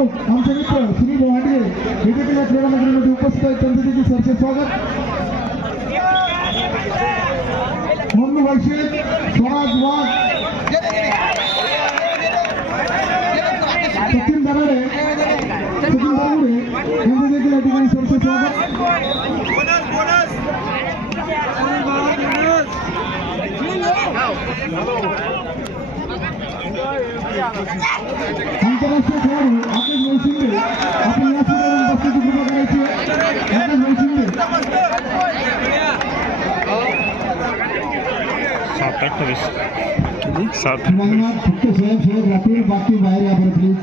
प्रमुख आमचे मित्र सुनील भांडगे हे देखील या क्रीडा नगरीमध्ये उपस्थित आहेत. त्यांचे देखील सरचे स्वागत. मन्नू वैशे, स्वराज वाघ, सचिन दराडे, सचिन दराडे यांचे देखील या ठिकाणी सरचे स्वागत. आंतरराष्ट्रीय खेळाडू आकाश शिंदे आपण या सगळ्यांना बसण्याची कृपा करायची. आकाश शिंदे 7-28 फक्त स्वयंसेवक राहतील, बाकी बाहेर या बरं प्लीज.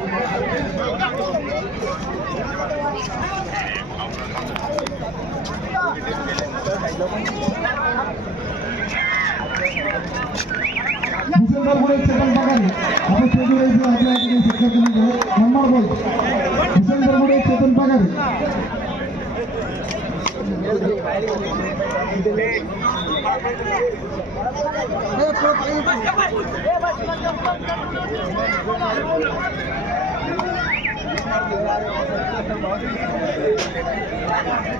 चेतन पगारे आपण शेजूरायचे आपल्या ठिकाणी सत्कार करण्यात आहे. नंबर बॉल हुसेनपुरे चेतन पगारे.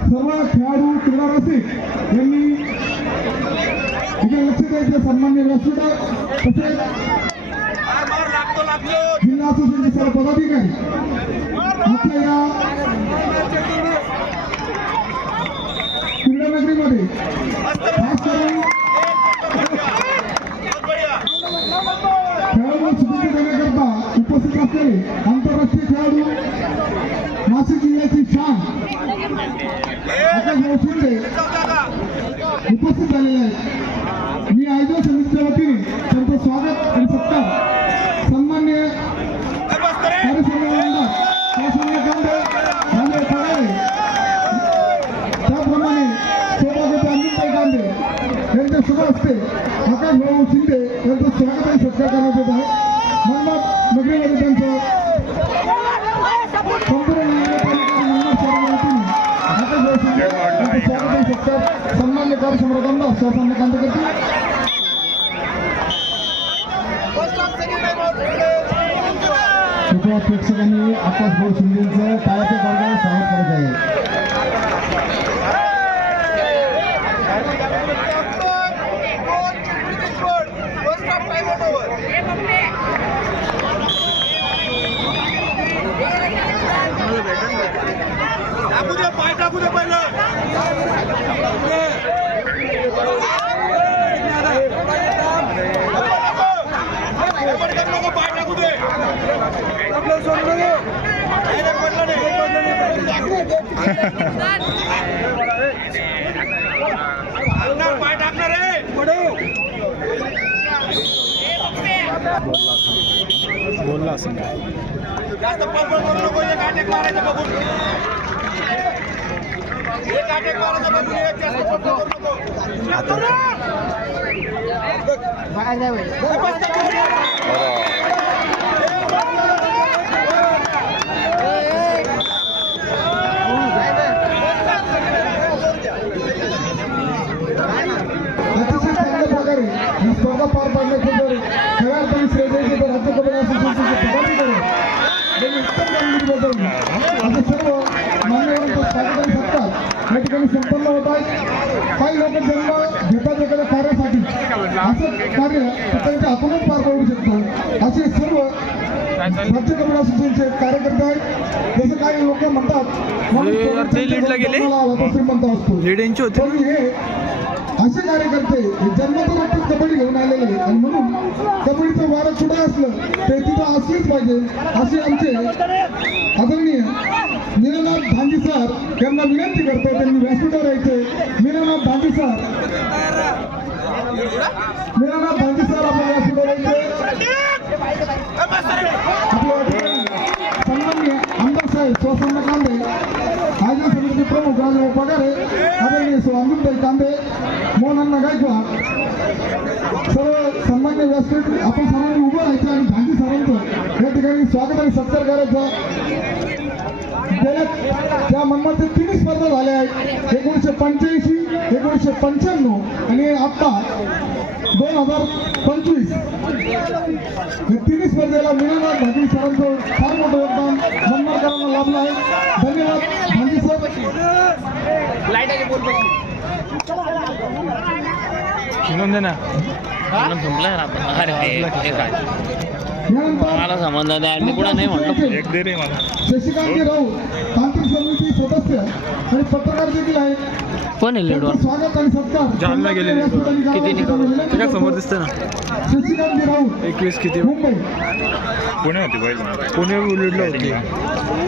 सर्व खेळाडू क्रीडा रसिक यांनी लक्ष द्यायचे. सन्मान्य व्यासपीठ तसेच जिल्हा असोसिएशनचे सर्व पदाधिकारी आपल्या या क्रीडा नगरीमध्ये खास करून खेळाडूंना शुभेच्छा देण्याकरता उपस्थित असलेले आंतरराष्ट्रीय खेळाडू नाशिक जिल्ह्याची शान आकाश शिंदे उपस्थित झालेले आहेत. मी आयोजन समितीच्या वतीने त्यांचं स्वागत आणि सत्कार सन्मान्य कार्यसमिती कांदे त्याप्रमाणे सौभाग्यवती अमिताई कांदे यांच्या शुभ हस्ते आकाश भाऊ शिंदे यांचं स्वागत आणि सत्कार करण्यात येत आहे. मंडप नगरीमध्ये त्यांचं संपूर्ण आकाश भाऊ शिंदे यांचं स्वागत आणि सत्कार सन्मान्य कार्यसम्राट आमदार सहसान्य कांदे करतील. कृपया प्रेक्षकांनी आकाश भाऊ शिंदेचं टाळ्याच्या गडगडाट स्वागत करत आहे. पाय टाकू दे पहिलं. पाय टाकू दे. पाय टाकणार रे बोलला असं जास्त पळपळ करू नको. एक अटॅक मारायचं बघून, एक अटॅक मारायचं बघून, एक जास्त पळपळ करू नको. अतिशय चांगल्या प्रकारे ही स्पर्धा पार पाडण्याचे जर खेळाडू श्रेय द्यायचे तर राज्य कबड्डी असोसिएशनचे पदाधिकारी यांनी उत्तम कामगिरी बजावली. असे सर्व मान्यवरांचा स्वागत आणि सत्कार या ठिकाणी संपन्न होत आहे. काही लोक जन्म घेतात एखाद्या कार्यासाठी, असं कार्य त्यांच्या हातूनच पार पाडू शकतो. असे सर्व राज्य कबड्डी असोसिएशनचे कार्यकर्ते आहेत. जसं काही लोक म्हणतात श्रीमंत असतो, पण हे असे कार्यकर्ते जन्मतःच कबड्डी घेऊन आलेले आणि म्हणून कबड्डीचं वारं कुठं असलं ते तिथं असलीच पाहिजे. असे आमचे आदरणीय मीनानाथ धांजी सर यांना विनंती करतो, त्यांनी व्यासपीठावर यायचे. मीनानाथ धांजी सर, मीनानाथ धांजी सर आपण व्यासपीठावर यायचे. सन्माननीय आमदार साहेब सहसान्य कांदे, आयोजन समितीचे प्रमुख राजभाऊ पगारे, आदरणीय अमिताई कांदे, मोहनअण्णा गायकवाड, सर्व सन्मान्य व्यासपीठ आपण सर्वांनी उभं राहायचं आणि गांधी सरांचं या ठिकाणी स्वागत आणि सत्कार करायचा. गेल्या त्या मनमाडच्या 3 स्पर्धा झाल्या आहेत. 1985, 1995 आणि आता 2025. या 3 स्पर्धेला मीनानाथ धांजी सरांचं फार मोठं योगदान. शिंगून दे ना संपला अरे हे काय यानंतर मला समजलं नाही मी कुठं नाही म्हणलो एक दे रे मला शशिकांत राऊत तांत्रिक समिती सदस्य आणि पत्रकार देखील आहेत. कोण आहे लीडवर स्वागत आणि सत्कार जालना गेलेले किती निघाले? त्याच्या समोर दिसतं ना शशिकांत राऊत 21 किती मुंबई. पुणे होती पहिली पुणे उलटलं होती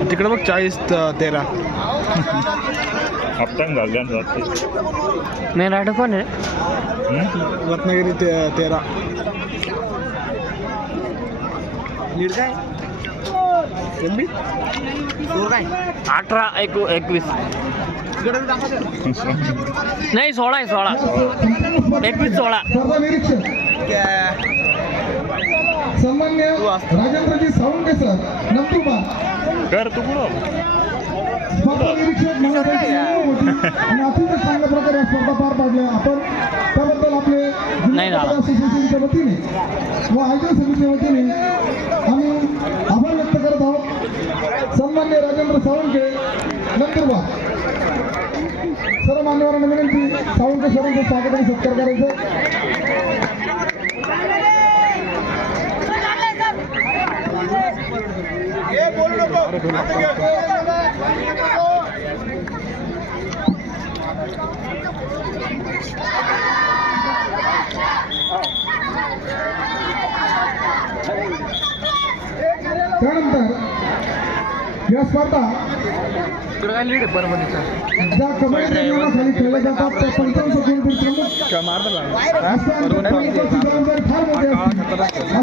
तिकडे बघ 40-13 हप्तान झालं मेन रायडर कोण आहे रत्नागिरी 13 लीड काय 18-21 नाही 16 आहे 16 21-16 स्पर्धा निरीक्षक सन्मान्य राजेंद्रजी सावंके सर नंदुरबार. कर तू कुठं स्पर्धा निरीक्षक मंडळाची निवड होती आणि अतिशय चांगल्या प्रकारे या स्पर्धा पार पाडल्या. आपण त्याबद्दल आपले नाही झाला. असोसिएशनच्या वतीने व आयोजन समितीच्या वतीने आम्ही आभार व्यक्त करत आहोत. सन्मान्य राजेंद्र सावंके नंदुरबार. सर्व मान्यवरांना विनंती सावंके सरांचं स्वागत आणि सत्कार करायचं. बोलू नको त्यानंतर या स्पर्धा काय लीड आहे परभणीचा ज्या कबड्डी नियमाखाली खेळल्या जातात त्या 55 गुण प्रमुख मारलं असतात. जबाबदारी फार मोठी असते.